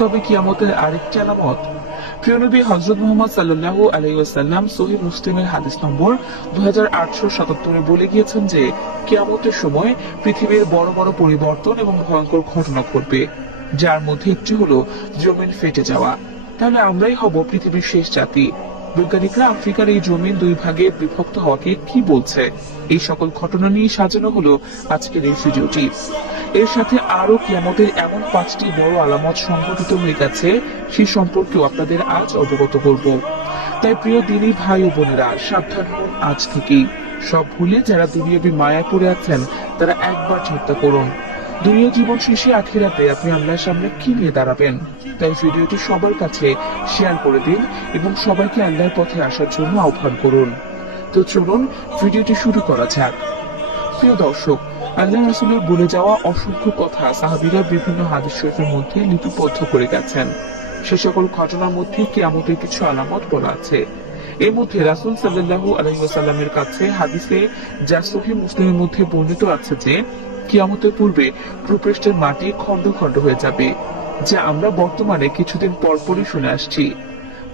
তবে কিয়ামতের আরেকটি আলামত। প্রিয় নবী হযরত মুহাম্মদ সাল্লাল্লাহু আলাইহি ওয়াসাল্লাম সহিহ মুসলিমের হাদিস নম্বর 2877 বলে গিয়েছেন যে কিয়ামতের সময় পৃথিবীর বড় বড় পরিবর্তন এবং ভয়ঙ্কর ঘটনা ঘটবে, যার মধ্যে একটি হলো জমিন ফেটে যাওয়া। তাহলে আমরাই হব পৃথিবীর শেষ জাতি। বৈজ্ঞানিকরা আফ্রিকার এই জমিন দুই ভাগে বিভক্ত হওয়াকে কি বলছে, এই সকল ঘটনা নিয়ে সাজানো হলো আজকের এই ভিডিওটি। এর সাথে আরো কিয়ামতের এমন 5টি বড় আলামত সংঘটিত হয়ে গেছে, সেই সম্পর্কেও আপনাদের আজ অবগত করব। তাই প্রিয় দিনী ভাই ও বোনেরা, সাবধান হন আজ থেকেই। সব ভুলে যারা দুনিয়াবী মায়ায় পড়ে আছেন তারা একবার চিন্তা করুন, দুনিয়া জীবন শেষে আখিরাতে আপনি আল্লাহর সামনে কি নিয়ে দাঁড়াবেন। তাই ভিডিওটি সবার কাছে শেয়ার করে দিন এবং সবাইকে আল্লাহর পথে আসার জন্য আহ্বান করুন। তো চলুন ভিডিওটি শুরু করা যাক। প্রিয় দর্শক, আল্লাহ রাসূলের বলে যাওয়া অসংখ্য কথা সাহাবীরা বিভিন্ন হাদিস শরীফের মধ্যে লিপিবদ্ধ করে গেছেন। সে সকল ঘটনার মধ্যে কিয়ামতের কিছু আলামত বলা আছে। এর মধ্যে রাসূল সাল্লাল্লাহু আলাইহি ওয়াসাল্লামের কাছে হাদিসে যা সহিহ মুসলিমের মধ্যে বর্ণিত আছে যে কিয়ামতের পূর্বে ভূপৃষ্ঠের মাটি খন্ড খন্ড হয়ে যাবে, যা আমরা বর্তমানে কিছুদিন পরপরই শুনে আসছি।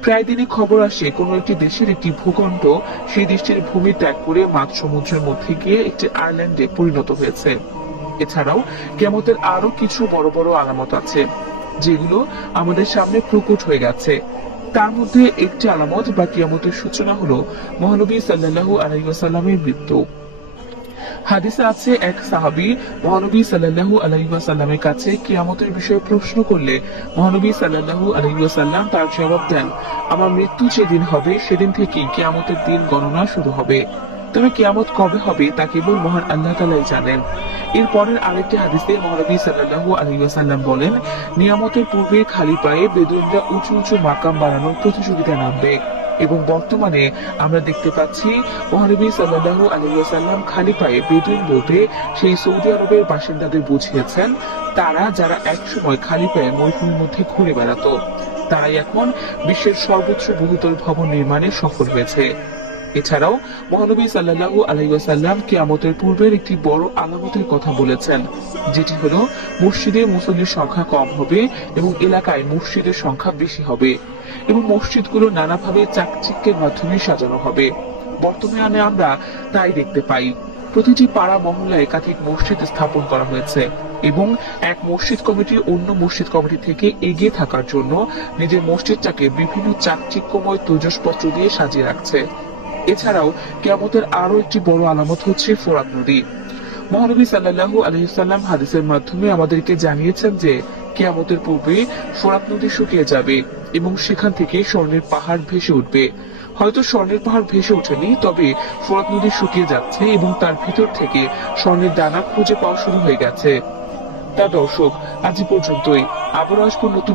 প্রায় দিনই খবর আসে কোনো একটি দেশের একটি ভূখণ্ড সেই দেশটির ভূমি ত্যাগ করে মাঝ সমুদ্রের মধ্যে গিয়ে একটি আইল্যান্ডে পরিণত হয়েছে। এছাড়াও কিয়ামতের আরো কিছু বড় বড় আলামত আছে, যেগুলো আমাদের সামনে প্রকট হয়ে গেছে। তার মধ্যে একটি আলামত বা কিয়ামতের সূচনা হলো মহানবী সাল্লাল্লাহু আলাইহি ওয়াসাল্লামের মৃত্যু। হাদিসে আছে, এক সাহাবী মহানবী সাল্লাল্লাহু আলাইহি ওয়াসাল্লামের কাছে কিয়ামতের বিষয়ে প্রশ্ন করলে মহানবী সাল্লাল্লাহু আলাইহি ওয়াসাল্লাম তার জবাব দেন, আমার মৃত্যু যেদিন হবে সেদিন থেকেই কিয়ামতের দিন গণনা শুরু হবে। তবে কিয়ামত কবে হবে তা কেবল মহান আল্লাহ তাআলাই জানেন। এর পরের আরেকটি হাদিসে মহানবী সাল্লাল্লাহু আলাইহি ওয়াসাল্লাম বলেন, নিয়ামতের পূর্বে খালি পায়ে বেদুইনরা উঁচু উঁচু মাকাম বানানোর প্রতিযোগিতায় নামবে। এবং বর্তমানে আমরা দেখতে পাচ্ছি মহানবী সাল্লাল্লাহু আলাইহি ওয়াসাল্লাম খালি পায়ে বেদুইন বলতে সেই সৌদি আরবের বাসিন্দাদের বুঝিয়েছেন, তারা যারা একসময় খালি পায়ে মরুভূমির মধ্যে ঘুরে বেড়াতো, তারাই এখন বিশ্বের সর্বোচ্চ বহুতল ভবন নির্মাণে সফল হয়েছে। এছাড়াও মহানবী সাল্লাল্লাহু আলাইহি ওয়াসাল্লাম কিয়ামতের পূর্বের একটি বড় আলামতের কথা বলেছেন, যেটি হলো মসজিদে মুসল্লির সংখ্যা কম হবে এবং এলাকায় মসজিদের সংখ্যা বেশি হবে এবং মসজিদগুলো নানাভাবে চাকচিক্যের মাধ্যমে সাজানো হবে। বর্তমানে আমরা তাই দেখতে পাই, প্রতিটি পাড়া মহল্লায় একাধিক মসজিদ স্থাপন করা হয়েছে এবং এক মসজিদ কমিটি অন্য মসজিদ কমিটি থেকে এগিয়ে থাকার জন্য নিজের মসজিদটাকে বিভিন্ন চাকচিক্যময় তৈজসপত্র দিয়ে সাজিয়ে রাখছে। এছাড়াও কিয়ামতের আরো একটি বড় আলামত হচ্ছে ফোরাত নদী। মহানবী সাল্লাল্লাহু আলাইহি ওয়াসাল্লাম হাদিসের মাধ্যমে আমাদেরকে জানিয়েছেন যে কিয়ামতের পূর্বে ফোরাত নদী শুকিয়ে যাবে এবং সেখান থেকে স্বর্ণের পাহাড় ভেসে উঠবে। হয়তো স্বর্ণের পাহাড় ভেসে ওঠেনি, তবে ফোরাত নদী শুকিয়ে যাচ্ছে এবং তার ভিতর থেকে স্বর্ণের দানা খুঁজে পাওয়া শুরু হয়ে গেছে। তা দর্শক, আজ পর্যন্তই। আবারও আসবো নতুন